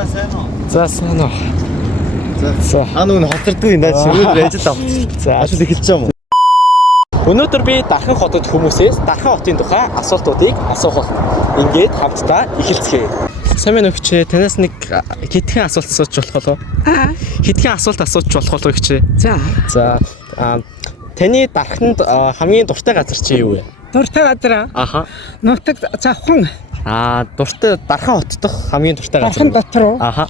За сайн уу. За. Нөгөө хоцордгүй энэ өнөөдөр ажил авчих. За ажил эхэлж байгаа юм. Өнөөдөр би Дархан хотод хүмүүсээс Дархан хотын тухай асуултуудыг асуух. Ингээд хамтдаа эхэлцгээе. Сайн байна уу хичээ? Танаас нэг хэдхэн асуулт асууж болох болов? Хэдхэн асуулт асууж болох болов хичээ? За. Таны Дарханд хамгийн дуртай газар чи юу вэ? Дуртай газар. Аха. Нутаг завхан. Дуртай Дархан хот дахь хамгийн дуртай газар. Дархан дотор. Аха.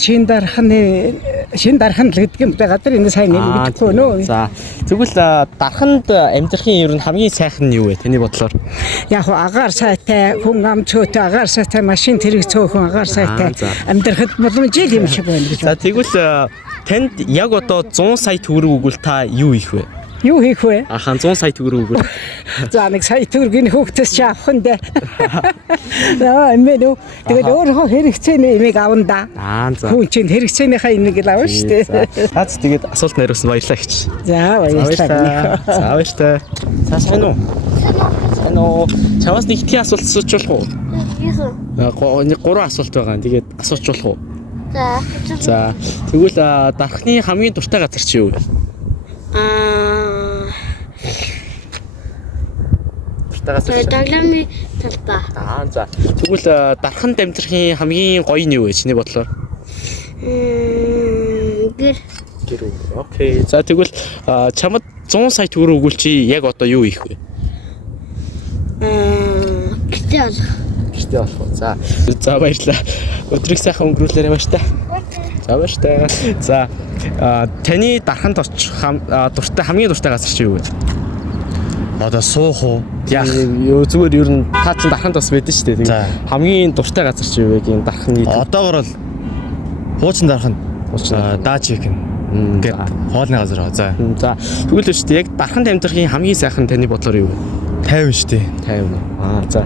Шин дархан л гэдэг юм газар энэ сайн мэдэхгүй нөө. За. Тэгвэл Дарханд амьдрахын ер нь хамгийн сайхан нь юу вэ? Таны бодлоор? Яг агаар сайтай, хүн ам цөөтэй агаар сайтай, машин тэрэг цөөхөн агаар сайтай амьдрахад боломжтой юм шиг байна гэж. За тэгвэл танд яг одоо 100 сая төгрөг өгвөл та юу хийх вэ? Юу хийх вэ? 100 сая төгрөг өгвөл. За нэг сая төгрөгийн хүүхдээс чи авах нь дээ. Эмээ тэгээд өөрөө хэрэгцээний имийг авна да. За. Хүн чинь хэрэгцээнийхээ имийг л авна шүү дээ. Тэгээд асуулт нариусан баярлалаа гэж. За баярлалаа. За баяртай. За сайн уу? Сайн уу? Чамаас нэг хэдхэн асуулт асууж болох уу? Нэг 3 асуулт байгаа. Тэгээд асууж болох уу? За. Тэгвэл Дархны хамгийн дуртай газар чи юу вэ? Дагламын талбай. За. Тэгвэл Дарханд амьдрахын хамгийн гоё нь юу вэ? Чиний бодлоор? Гэр. Окей. За тэгвэл чамд 100 сая төгрөг өгвөл чи яг одоо юу хийх вэ? Гэртээ болох. Гэртээ болох. За баярлалаа. Өдрийг сайхан өнгөрүүлээрэй баяртай. За баяртай. За таны Дарханд очих хамгийн дуртай газар чи юу вэ? Одоо суух уу? Яг зүгээр ер нь та ч Дарханд бас байдэн шүү дээ. Тэгээд хамгийн дуртай газар чи юу вэ гин Дарханы? Одоогор л хуучин Дархан. Даачик гэдэг хоолны газар аа. За. Тэгвэл шүү дээ яг Дарханд амьдрахын хамгийн сайхан таны бодлоор юу вэ? 50 шүү дээ. 50. За.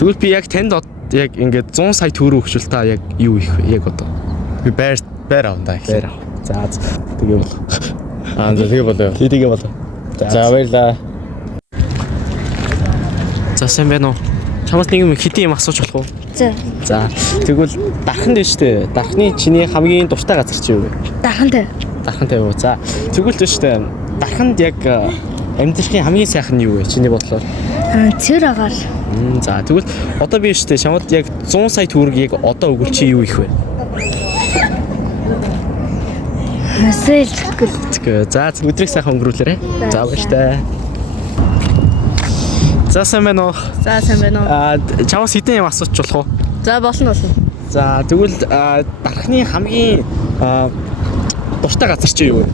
Тэгвэл би яг танд яг ингээд 100 сая төгрөг өгчвөл та яг юу хийх вэ? Яг одоо. Би байр авна да. Байр ав. За тэгээ бол. Тэгээ болоо. Тэгээ болоо. За баярлаа. За сайн байна уу? Чамаас нэг юм хэдийн юм асууж болох уу? За. Тэгвэл Дарханд биш үү? Дархны чиний хамгийн дуртай газар чи юу вэ? Дархантай юу? За. Тэгвэл биш үү? Дарханд яг амьдрахын хамгийн сайхан нь юу вэ? Чиний бодлоор? Цэр агаар. За. Тэгвэл одоо би биш үү? Чамд яг 100 сая төгрөг яг одоо өгвөл чи юу хийх вэ? За өдрийг сайхан өнгөрүүлээрэй. За баяртай. За сайн байна уу? За сайн байна уу? Чамаас хэдэн юм асууж болох уу? За болно. За тэгвэл Дархны хамгийн дуртай газар чи юу вэ?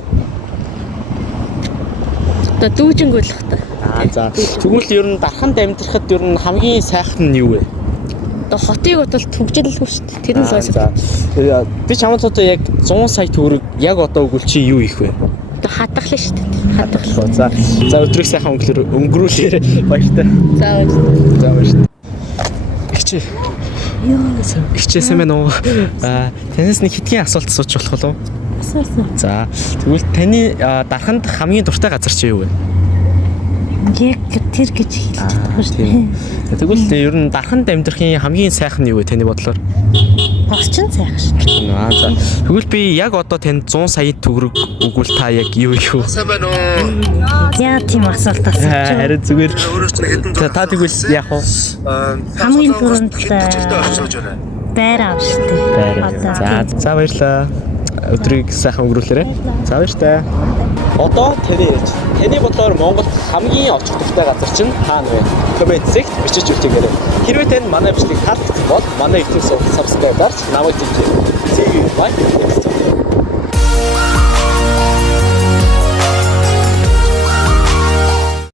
Одоо дүүжинг болох та. За тэгвэл ер нь Дарханд амьдрахад ер нь хамгийн сайхан нь юу вэ? Одоо хотыг бодвол төвжлөлгүй шүү дээ. Тэр нь л байсан. Би чамд одоо яг 100 сая төгрөг яг одоо өгвөл чи юу хийх вэ? Одоо хадгална шүү дээ. Хадгална. За өдрийг сайхан өнгөрүүлээрэй. Баяртай. За баяртай. Ихчээ сайн байна уу? Танаас нэг хэдхэн асуулт асууж болох уу? Асуусан. За тэгвэл таны Дарханд хамгийн дуртай газар чи юу вэ? Яг тэр гэж хэлж байгаа шүү дээ. Тэгвэл ер нь Дарханд амьдрахын хамгийн сайхан нь юу вэ таны бодлоор? Бас ч сайхан шүү. За. Тэгвэл би яг одоо танд 100 сая төгрөг өгвөл та яг юу хийх вэ? Сайн байна уу? Яа тийм асуулт асууж байна. Харин зүгээр. Та тэгвэл яах вэ? Хамгийн түрүүнд байр авах шүү дээ. За баярлалаа. Өдрийг сайхан өнгөрүүлээрэй. За баяртай. Одоо таны бодлоор Монголд хамгийн очих дуртай газар чинь хаана вэ? Коммент сект бичиж үлдээгээрэй. Хэрвээ тань манай бичлэгийг таалагдсан бол манай YouTube-ийг subscribe дарж намайг дижээ. See you bye.